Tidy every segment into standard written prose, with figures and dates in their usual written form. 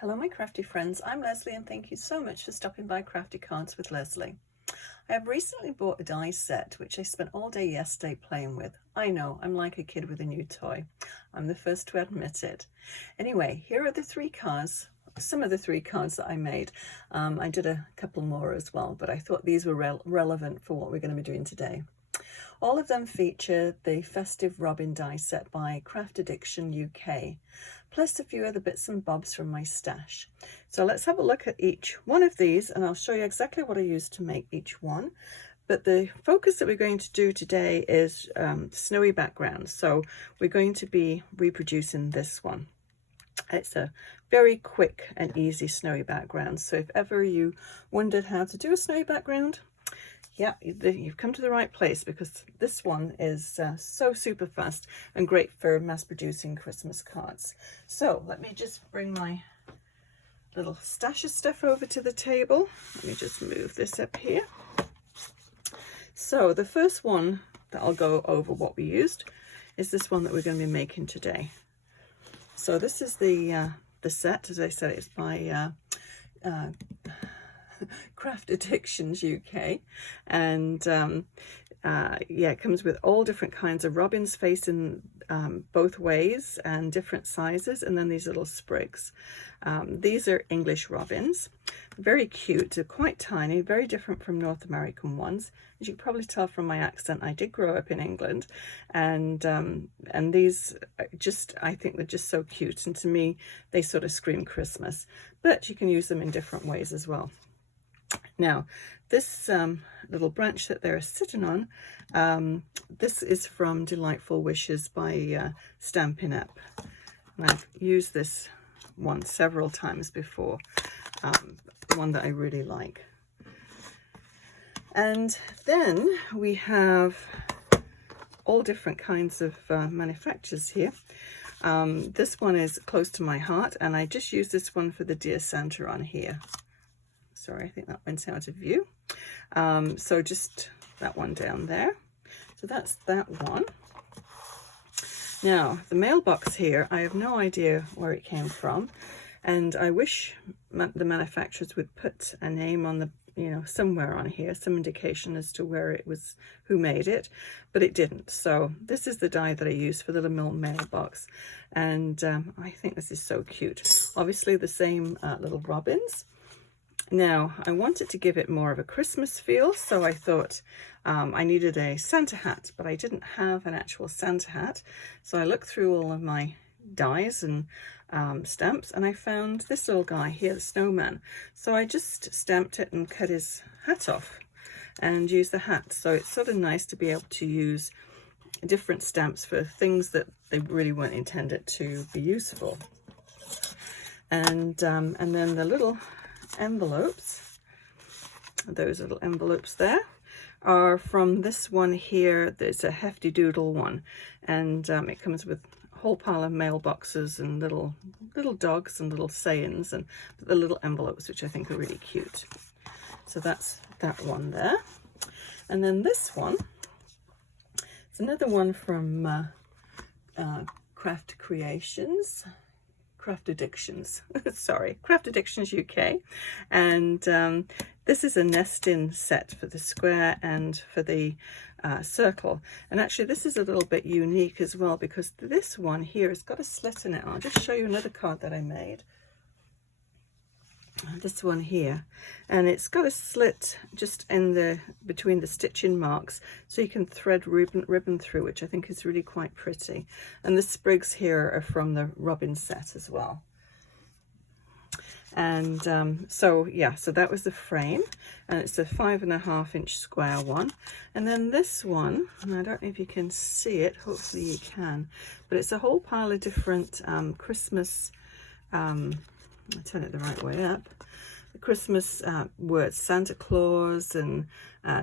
Hello my crafty friends, I'm Lesley and thank you so much for stopping by Crafty Cards with Lesley. I have recently bought a die set which I spent all day yesterday playing with. I know, I'm like a kid with a new toy. I'm the first to admit it. Anyway, here are the three cards, some of the three cards that I made. I did a couple more as well, but I thought these were relevant for what we're going to be doing today. All of them feature the Festive Robin die set by Craft Addiction UK, plus a few other bits and bobs from my stash. So let's have a look at each one of these and I'll show you exactly what I used to make each one. But the focus that we're going to do today is snowy backgrounds. So we're going to be reproducing this one. It's a very quick and easy snowy background. So if ever you wondered how to do a snowy background, yeah, you've come to the right place, because this one is so super fast and great for mass producing Christmas cards. So let me just bring my little stash of stuff over to the table. Let me just move this up here. So the first one that I'll go over what we used is this one that we're going to be making today. So this is the set, as I said, it's by Craft Addictions UK, and yeah, it comes with all different kinds of robins facing both ways and different sizes, and then these little sprigs. These are English robins, very cute. They're quite tiny, very different from North American ones. As you can probably tell from my accent, I did grow up in England, and these just, I think they're just so cute, and to me they sort of scream Christmas, but you can use them in different ways as well. Now, this little branch that they're sitting on, this is from Delightful Wishes by Stampin' Up. And I've used this one several times before, one that I really like. And then we have all different kinds of manufacturers here. This one is close to my heart, and I just used this one for the Dear Santa on here. Sorry, I think that went out of view. So just that one down there. So that's that one. Now, the mailbox here, I have no idea where it came from. And I wish the manufacturers would put a name on the, somewhere on here, some indication as to where it was, who made it, but it didn't. So this is the die that I used for the little mailbox. And I think this is so cute. Obviously the same little robins. Now, I wanted to give it more of a Christmas feel, so I thought I needed a Santa hat, but I didn't have an actual Santa hat. So I looked through all of my dies and stamps, and I found this little guy here, the snowman. So I just stamped it and cut his hat off and used the hat. So it's sort of nice to be able to use different stamps for things that they really weren't intended to be useful. And then the little envelopes, those little envelopes there, are from this one here. There's a hefty doodle one, and it comes with a whole pile of mailboxes and little dogs and little sayings, and the little envelopes, which I think are really cute. So that's that one there. And then this one, it's another one from Craft Addictions, sorry, Craft Addictions UK, and this is a nesting set for the square and for the circle. And actually this is a little bit unique as well, because this one here has got a slit in it. I'll just show you another card that I made, this one here, and it's got a slit just in the between the stitching marks, so you can thread ribbon through, which I think is really quite pretty. And the sprigs here are from the robin set as well. And so yeah, so that was the frame, and it's a 5.5 inch square one. And then this one, and I don't know if you can see it, hopefully you can, but it's a whole pile of different Christmas, I'll turn it the right way up, the Christmas words, Santa Claus and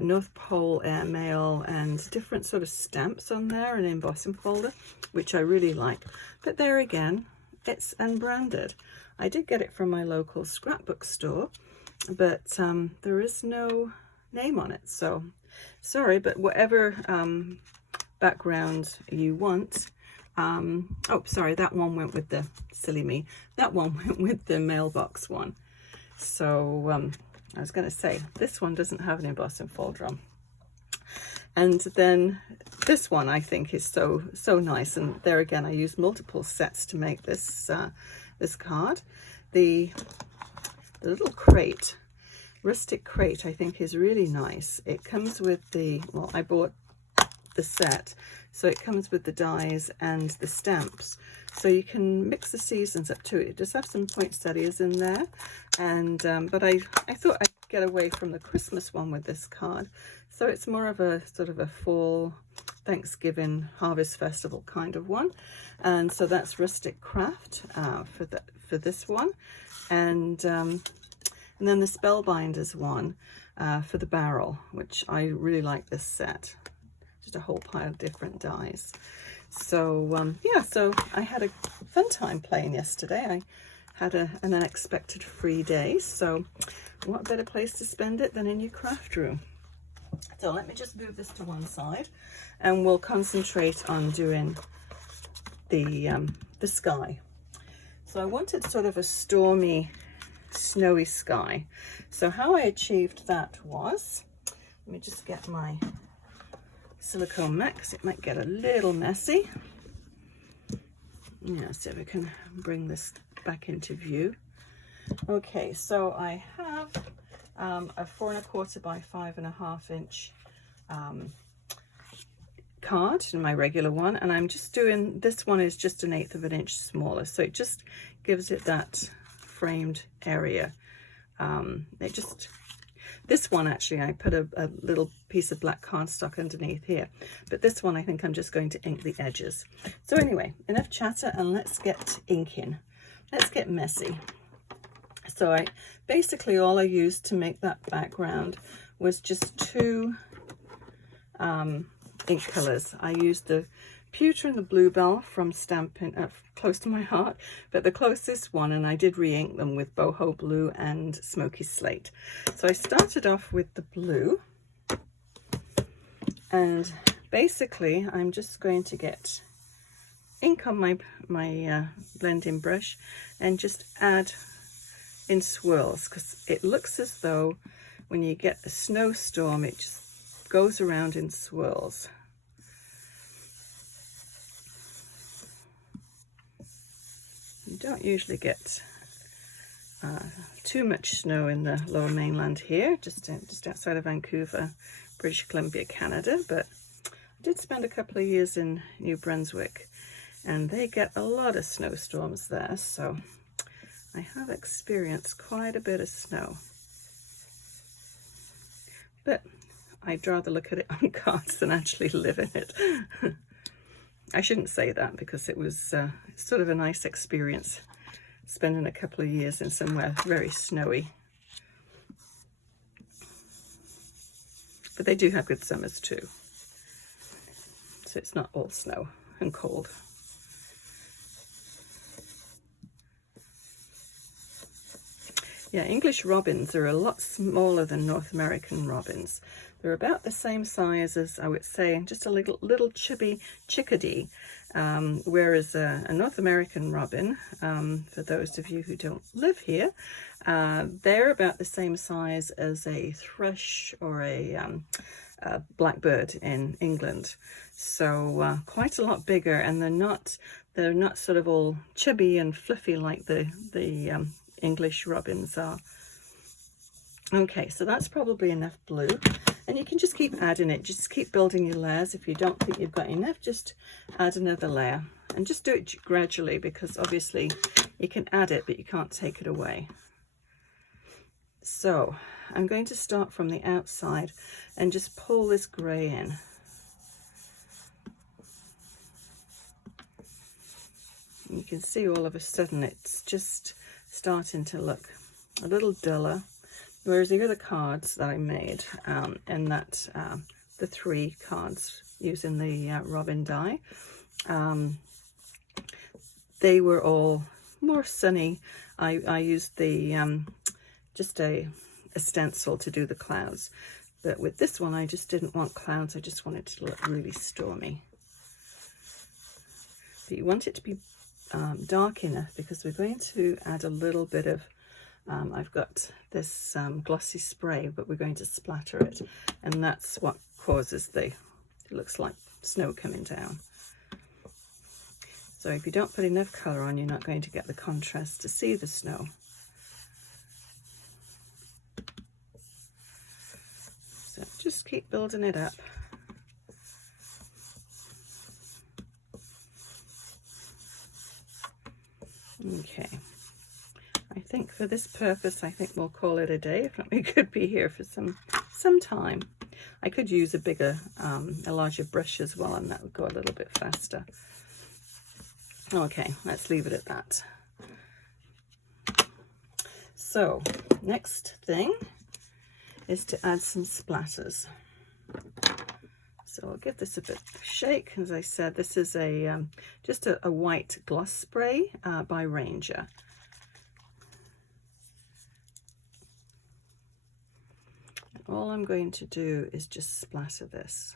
North Pole airmail, and different sort of stamps on there, an embossing folder, which I really like. But there again, it's unbranded. I did get it from my local scrapbook store, but there is no name on it. So sorry, but whatever background you want, Oh, sorry, that one went with the, silly me, that one went with the mailbox one. So I was going to say, this one doesn't have an embossing fall drum. And then this one I think is so nice. And there again, I used multiple sets to make this this card. The little crate, rustic crate, I think is really nice. It comes with the, well, I bought the set, so it comes with the dies and the stamps, so you can mix the seasons up too. It does have some poinsettias in there, and but I thought I'd get away from the Christmas one with this card, so it's more of a sort of a fall Thanksgiving harvest festival kind of one. And so that's rustic craft for this one, and then the Spellbinders one for the barrel, which I really like this set. Just a whole pile of different dies. So yeah, so I had a fun time playing yesterday. I had an unexpected free day, so what better place to spend it than in your craft room. So let me just move this to one side, and we'll concentrate on doing the sky. So I wanted sort of a stormy, snowy sky. So how I achieved that was, let me just get my silicone mat because it might get a little messy. Yeah, see if we can bring this back into view. Okay, so I have a 4 1/4 by 5 1/2 inch card in my regular one, and I'm just doing, this one is just 1/8 of an inch smaller, so it just gives it that framed area. This one actually I put a little piece of black cardstock underneath here, but this one I think I'm just going to ink the edges. So anyway, enough chatter, and let's get inking. Let's get messy. So basically all I used to make that background was just 2 ink colors. I used the Pewter and the Bluebell from Stampin, close to my heart, but the closest one, and I did re-ink them with Boho Blue and Smoky Slate. So I started off with the blue, and basically I'm just going to get ink on my blending brush and just add in swirls, because it looks as though when you get a snowstorm it just goes around in swirls. You don't usually get too much snow in the lower mainland here, just outside of Vancouver, British Columbia, Canada, but I did spend a couple of years in New Brunswick, and they get a lot of snowstorms there, so I have experienced quite a bit of snow. But I'd rather look at it on cards than actually live in it. I shouldn't say that, because it was sort of a nice experience spending a couple of years in somewhere very snowy. But they do have good summers too, so it's not all snow and cold. Yeah, English robins are a lot smaller than North American robins. They're about the same size as, I would say, just a little chubby chickadee, whereas a North American robin, for those of you who don't live here, they're about the same size as a thrush or a blackbird in England. So quite a lot bigger, and they're not sort of all chubby and fluffy like the English robins are. Okay, so that's probably enough blue, and you can just keep adding it, just keep building your layers. If you don't think you've got enough, just add another layer, and just do it gradually, because obviously you can add it but you can't take it away. So I'm going to start from the outside and just pull this grey in. And you can see all of a sudden it's just starting to look a little duller, whereas the other cards that I made, and that the 3 cards using the robin die, they were all more sunny. I used the just a stencil to do the clouds, but with this one I just didn't want clouds, I just wanted it to look really stormy. but you want it to be dark enough because we're going to add a little bit of, I've got this glossy spray, but we're going to splatter it, and that's what causes it looks like snow coming down. So if you don't put enough colour on, you're not going to get the contrast to see the snow. So just keep building it up. Okay, I think for this purpose, I think we'll call it a day. If not, we could be here for some time. I could use a larger brush as well, and that would go a little bit faster. Okay, let's leave it at that. So, next thing is to add some splatters. So I'll give this a bit of a shake. As I said, this is just a white gloss spray by Ranger. And all I'm going to do is just splatter this.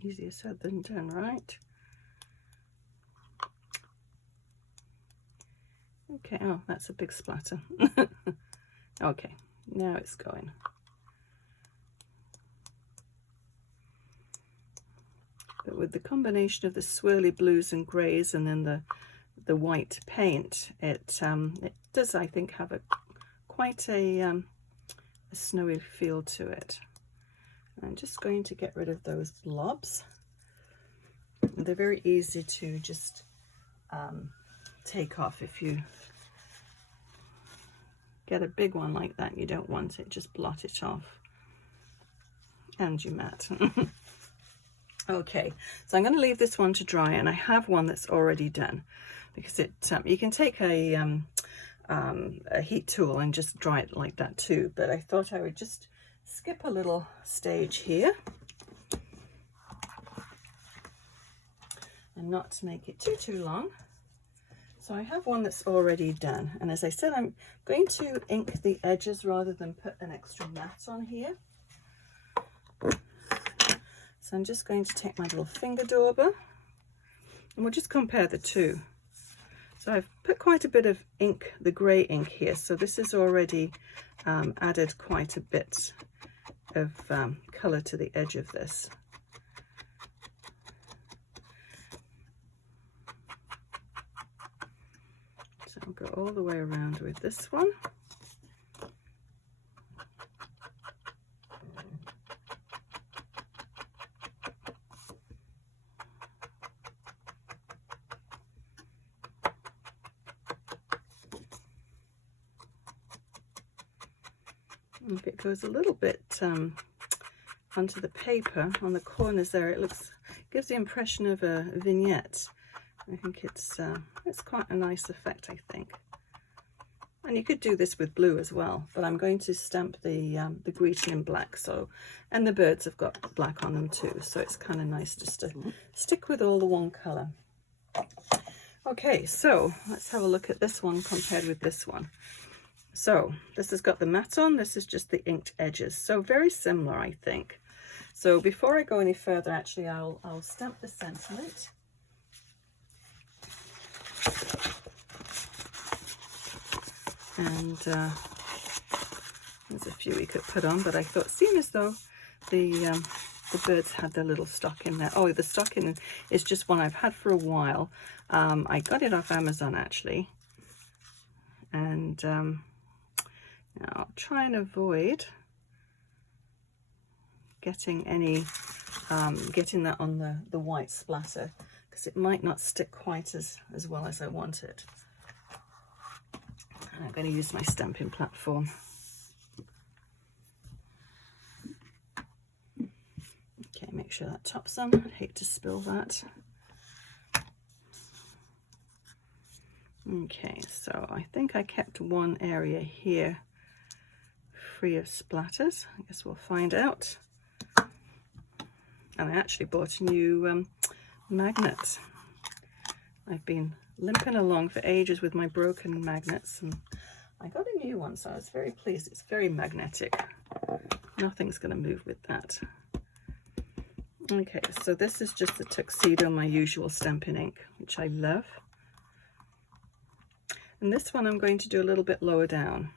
Easier said than done, right? Okay, oh, that's a big splatter. Okay, now it's going. But with the combination of the swirly blues and greys and then the white paint, it does, I think, have quite a snowy feel to it. I'm just going to get rid of those blobs. They're very easy to just take off. If you get a big one like that, you don't want it, just blot it off. And you mat. Okay, so I'm going to leave this one to dry, and I have one that's already done because you can take a heat tool and just dry it like that too, but I thought I would just skip a little stage here and not make it too long. So I have one that's already done, and as I said, I'm going to ink the edges rather than put an extra mat on here. So I'm just going to take my little finger dauber and we'll just compare the two. So I've put quite a bit of ink, the grey ink here, so this has already added quite a bit of colour to the edge of this. So I'll go all the way around with this one. If it goes a little bit onto the paper on the corners there, it gives the impression of a vignette. I think it's quite a nice effect, I think. And you could do this with blue as well, but I'm going to stamp the greeting in black, and the birds have got black on them too, so it's kind of nice just to stick with all the one colour. Okay, so let's have a look at this one compared with this one. So this has got the matte on, this is just the inked edges, so very similar, I think. So before I go any further, actually I'll stamp the sentiment. And there's a few we could put on, but I thought, seeing as though the birds had their little stocking there. Oh, the stocking is just one I've had for a while. I got it off Amazon actually, and now I'll try and avoid getting getting that on the white splatter, because it might not stick quite as well as I want it. And I'm going to use my stamping platform. Okay, make sure that top's on. I'd hate to spill that. Okay, so I think I kept one area here free of splatters. I guess we'll find out. And I actually bought a new magnet. I've been limping along for ages with my broken magnets, and I got a new one, so I was very pleased. It's very magnetic. Nothing's going to move with that. Okay, so this is just the Tuxedo, my usual Stampin' ink, which I love. And this one I'm going to do a little bit lower down.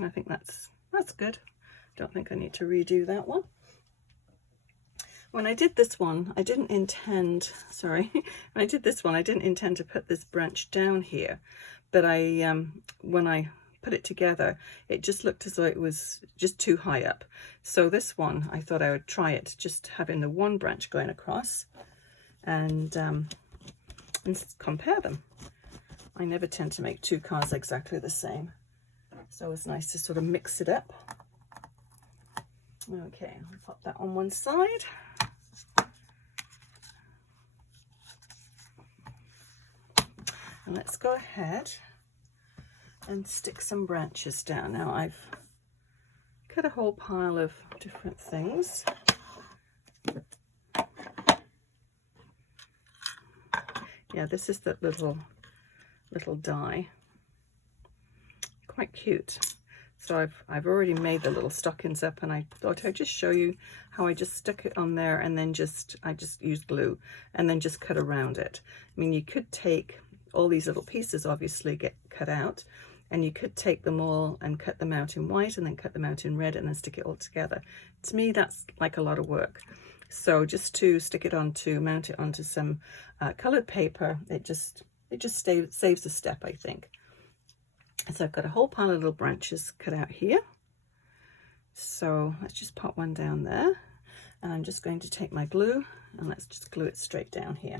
I think that's good. Don't think I need to redo that one. When I did this one, I didn't intend, sorry, when I did this one, I didn't intend to put this branch down here, but when I put it together, it just looked as though it was just too high up. So this one, I thought I would try it, just having the one branch going across and compare them. I never tend to make two cards exactly the same. So it's nice to sort of mix it up. Okay, I'll pop that on one side. And let's go ahead and stick some branches down. Now I've cut a whole pile of different things. Yeah, this is that little die. Quite cute. So I've already made the little stockings up, and I thought I'd just show you how I just stuck it on there, and then I just used glue and then just cut around it. I mean, you could take all these little pieces, obviously get cut out, and you could take them all and cut them out in white and then cut them out in red and then stick it all together. To me, that's like a lot of work. So just to stick it onto, mount it onto some colored paper, it just saves a step, I think. So I've got a whole pile of little branches cut out here. So let's just pop one down there, and I'm just going to take my glue and let's just glue it straight down here.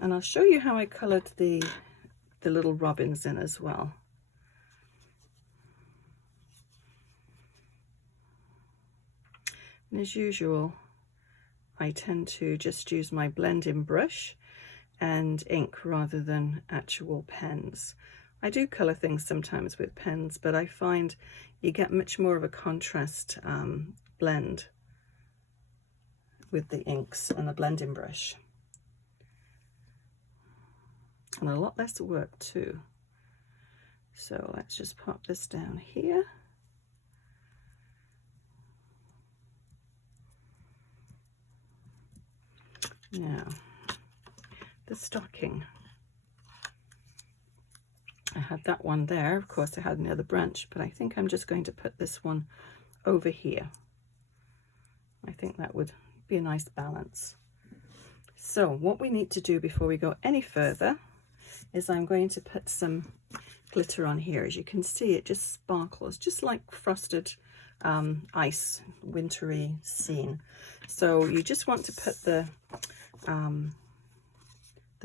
And I'll show you how I colored the little robins in as well. And as usual, I tend to just use my blending brush and ink rather than actual pens. I do colour things sometimes with pens, but I find you get much more of a contrast blend with the inks and the blending brush. And a lot less work too. So let's just pop this down here. Now, the stocking. I had that one there. Of course, I had another branch, but I think I'm just going to put this one over here. I think that would be a nice balance. So what we need to do before we go any further is I'm going to put some glitter on here. As you can see, it just sparkles, just like frosted ice, wintry scene. So you just want to put the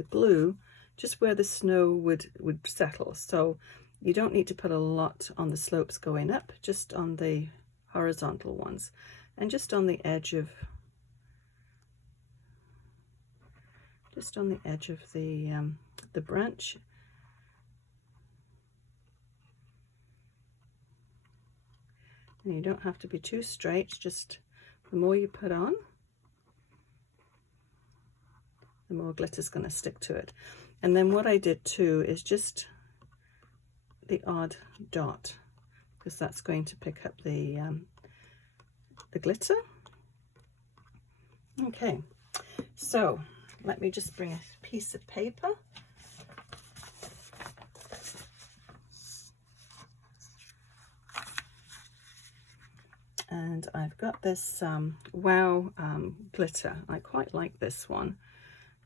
glue just where the snow would settle. So you don't need to put a lot on the slopes going up, just on the horizontal ones, and just on the edge of the branch. And you don't have to be too straight, just the more you put on, the more glitter's going to stick to it. And then what I did too is just the odd dot, because that's going to pick up the glitter. Okay, so let me just bring a piece of paper. And I've got this Wow glitter. I quite like this one.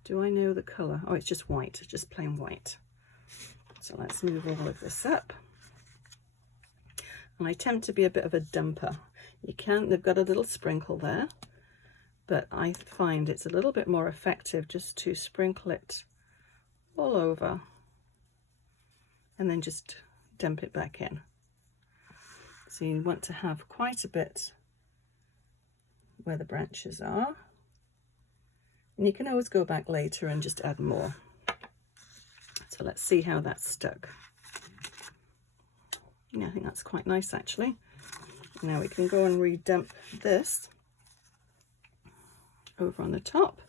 Do I know the colour? Oh, it's just white, just plain white. So let's move all of this up. And I tend to be a bit of a dumper. They've got a little sprinkle there, but I find it's a little bit more effective just to sprinkle it all over and then just dump it back in. So you want to have quite a bit where the branches are. And you can always go back later and just add more. So let's see how that's stuck. Yeah, I think that's quite nice actually. Now we can go and re-dump this over on the top.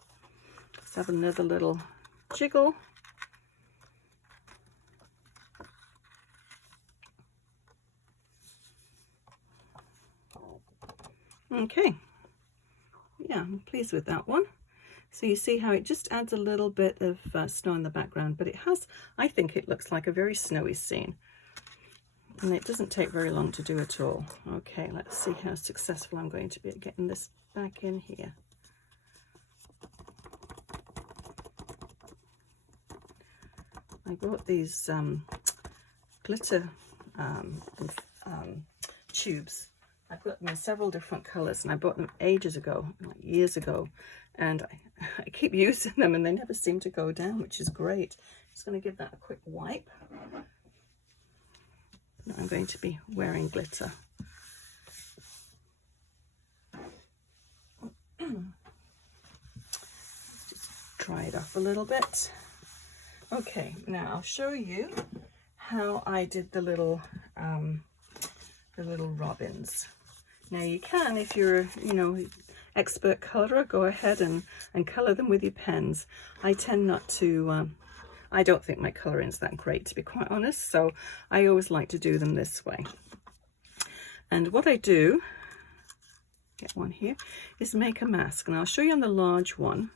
Let's have another little jiggle. Okay, yeah, I'm pleased with that one. So you see how it just adds a little bit of snow in the background, but it has, I think it looks like a very snowy scene. And it doesn't take very long to do at all. Okay, let's see how successful I'm going to be at getting this back in here. I bought these glitter tubes. I bought them in several different colors, and I bought them ages ago, like years ago, and I keep using them and they never seem to go down, which is great. Just going to give that a quick wipe. I'm going to be wearing glitter. Let's just dry it off a little bit. Okay, now I'll show you how I did the little robins. Now you can, if you're, you know, expert colorer, go ahead and color them with your pens. I tend not to, I don't think my coloring's that great, to be quite honest, so I always like to do them this way. And what I do, get one here, is make a mask, and I'll show you on the large one.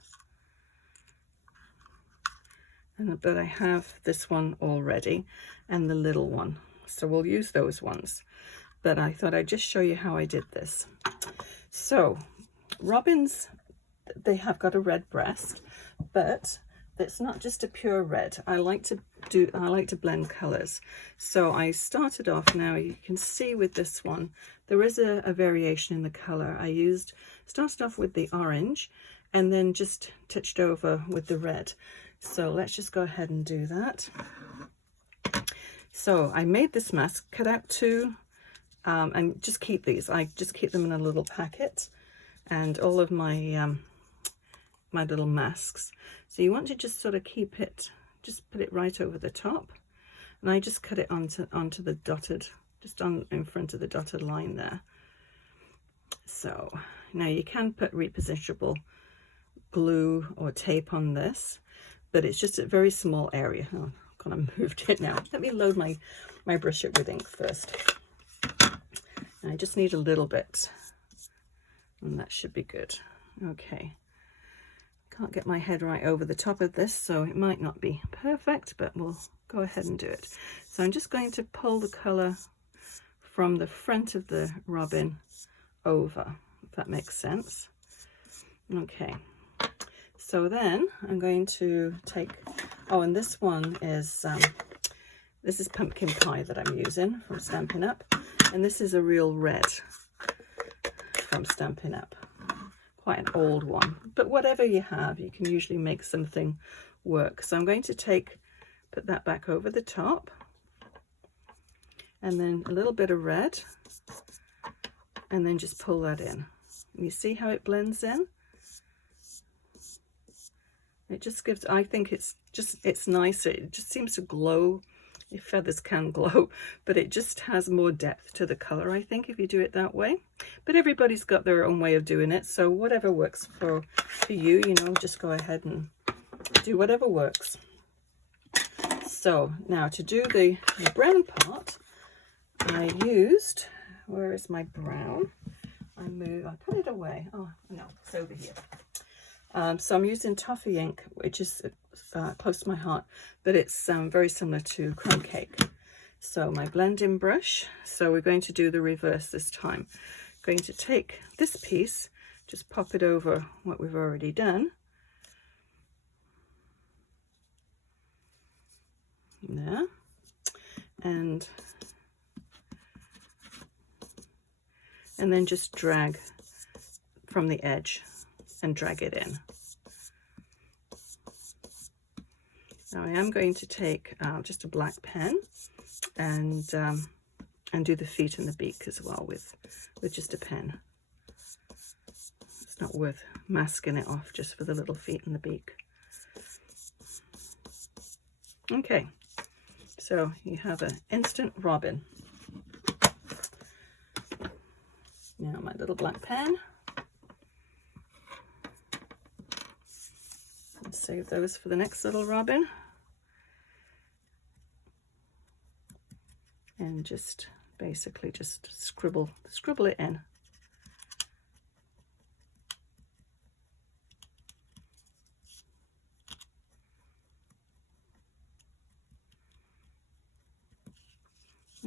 But I have this one already and the little one, so we'll use those ones. But I thought I'd just show you how I did this. So robins, they have got a red breast, but it's not just a pure red. I like to blend colors. So I started off, now you can see with this one there is a variation in the color. I started off with the orange and then just touched over with the red. So let's just go ahead and do that. So I made this mask, cut out two, and just keep these. I just keep them in a little packet, and all of my my little masks. So you want to just sort of keep it, just put it right over the top, and I just cut it onto the dotted, just in front of the dotted line there. So now you can put repositionable glue or tape on this, but it's just a very small area. Oh God, I moved it now. Let me load my brush up with ink first. And I just need a little bit, and that should be good. Okay. Can't get my head right over the top of this, so it might not be perfect, but we'll go ahead and do it. So I'm just going to pull the color from the front of the robin over, if that makes sense. Okay. So then I'm going to take, oh, and this one is, this is pumpkin pie that I'm using from Stampin' Up. And this is a real red from Stampin' Up. Quite an old one. But whatever you have, you can usually make something work. So I'm going to put that back over the top. And then a little bit of red. And then just pull that in. You see how it blends in? It just gives, I think it's nicer. It just seems to glow. Your feathers can glow, but it just has more depth to the color, I think, if you do it that way. But everybody's got their own way of doing it, so whatever works for you, you know, just go ahead and do whatever works. So now to do the brown part, I used, where is my brown? I put it away. Oh no, it's over here. So I'm using toffee ink, which is close to my heart, but it's very similar to crumb cake. So my blending brush, so we're going to do the reverse this time. Going to take this piece, just pop it over what we've already done. There. And then just drag from the edge and drag it in. Now I am going to take just a black pen and do the feet and the beak as well with just a pen. It's not worth masking it off just for the little feet and the beak. Okay, so you have an instant robin. Now my little black pen. Save those for the next little robin. And just basically just scribble it in.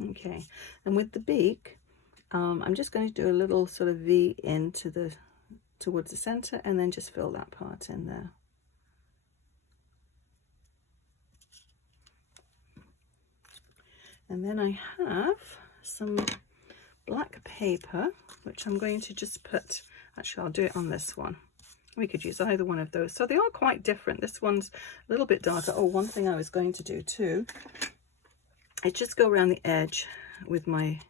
Okay, and with the beak, I'm just going to do a little sort of V into the towards the center, and then just fill that part in there. And then I have some black paper, which I'm going to just put, actually I'll do it on this one. We could use either one of those. So they are quite different. This one's a little bit darker. Oh, one thing I was going to do too, I just go around the edge with my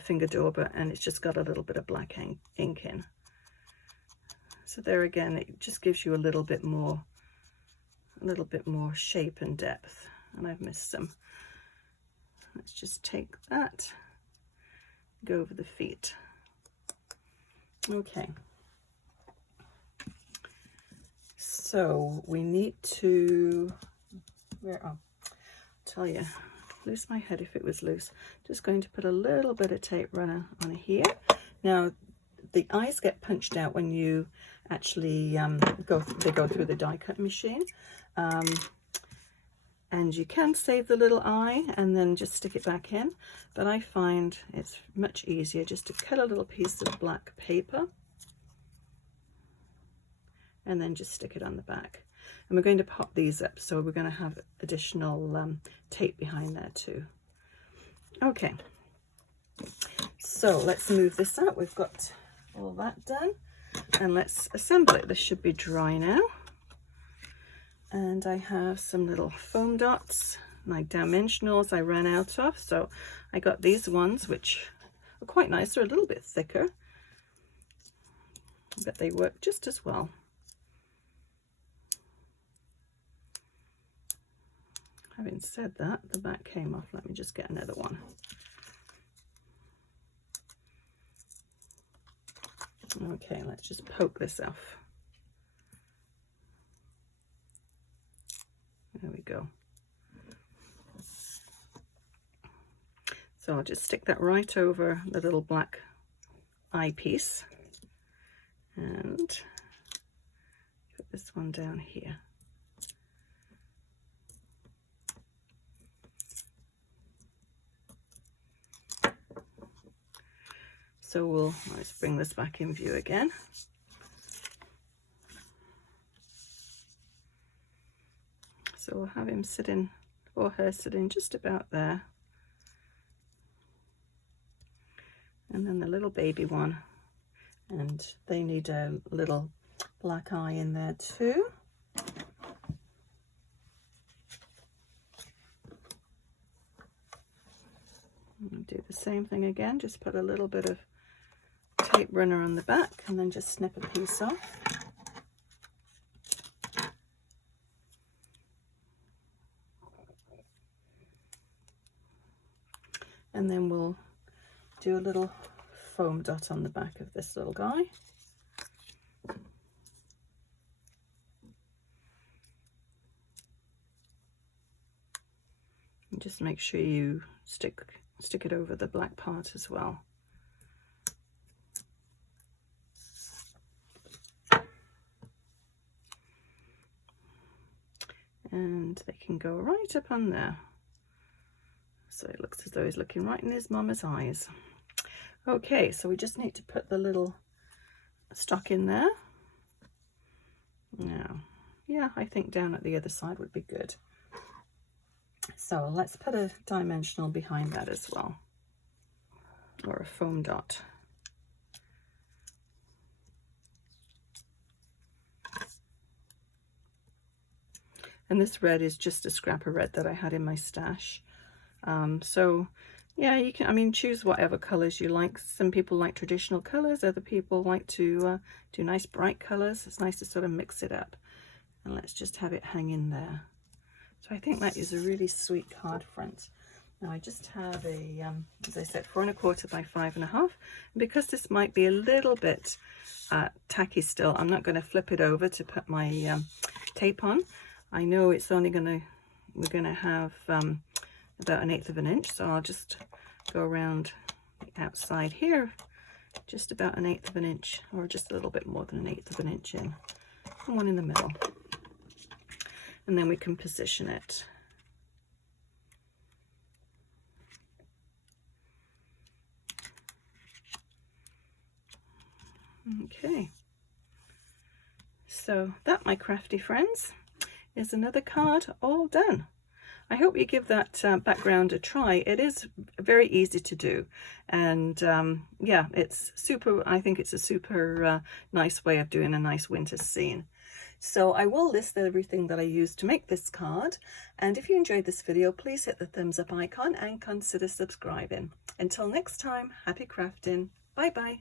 finger dauber, and it's just got a little bit of black ink in. So there again, it just gives you a little bit more shape and depth. And I've missed some. Let's just take that, go over the feet. Okay. So we need to, I'll tell you, lose my head if it was loose. Just going to put a little bit of tape runner on here. Now, the eyes get punched out when you actually go through the die cut machine. And you can save the little eye and then just stick it back in, but I find it's much easier just to cut a little piece of black paper and then just stick it on the back. And we're going to pop these up, so we're going to have additional tape behind there too. Okay, so let's move this out. We've got all that done, and let's assemble it. This should be dry now. And I have some little foam dots, my dimensionals I ran out of, so I got these ones, which are quite nice. They're a little bit thicker, but they work just as well. Having said that, the back came off. Let me just get another one. Okay, let's just poke this off. There we go. So I'll just stick that right over the little black eyepiece and put this one down here. So let's bring this back in view again. So we'll have him sitting, or her sitting just about there. And then the little baby one, and they need a little black eye in there too. And do the same thing again, just put a little bit of tape runner on the back and then just snip a piece off. And then we'll do a little foam dot on the back of this little guy. And just make sure you stick it over the black part as well. And they can go right up on there. So it looks as though he's looking right in his mama's eyes. Okay, so we just need to put the little stock in there. Now, yeah, I think down at the other side would be good. So let's put a dimensional behind that as well, or a foam dot. And this red is just a scrap of red that I had in my stash. So yeah, you can, I mean, choose whatever colors you like. Some people like traditional colors, other people like to do nice bright colors. It's nice to sort of mix it up. And let's just have it hang in there. So I think that is a really sweet card front. Now I just have a, as I said, 4 1/4 by 5 1/2. Because this might be a little bit tacky still, I'm not going to flip it over to put my tape on. I know it's only we're going to have about 1/8 of an inch, so I'll just go around the outside here, just about 1/8 of an inch, or just a little bit more than 1/8 of an inch in, and one in the middle. And then we can position it. Okay, so that, my crafty friends, is another card all done. I hope you give that background a try. It is very easy to do, and yeah, it's super. I think it's a super nice way of doing a nice winter scene. So I will list everything that I used to make this card, and if you enjoyed this video, please hit the thumbs up icon and consider subscribing. Until next time, happy crafting. Bye bye.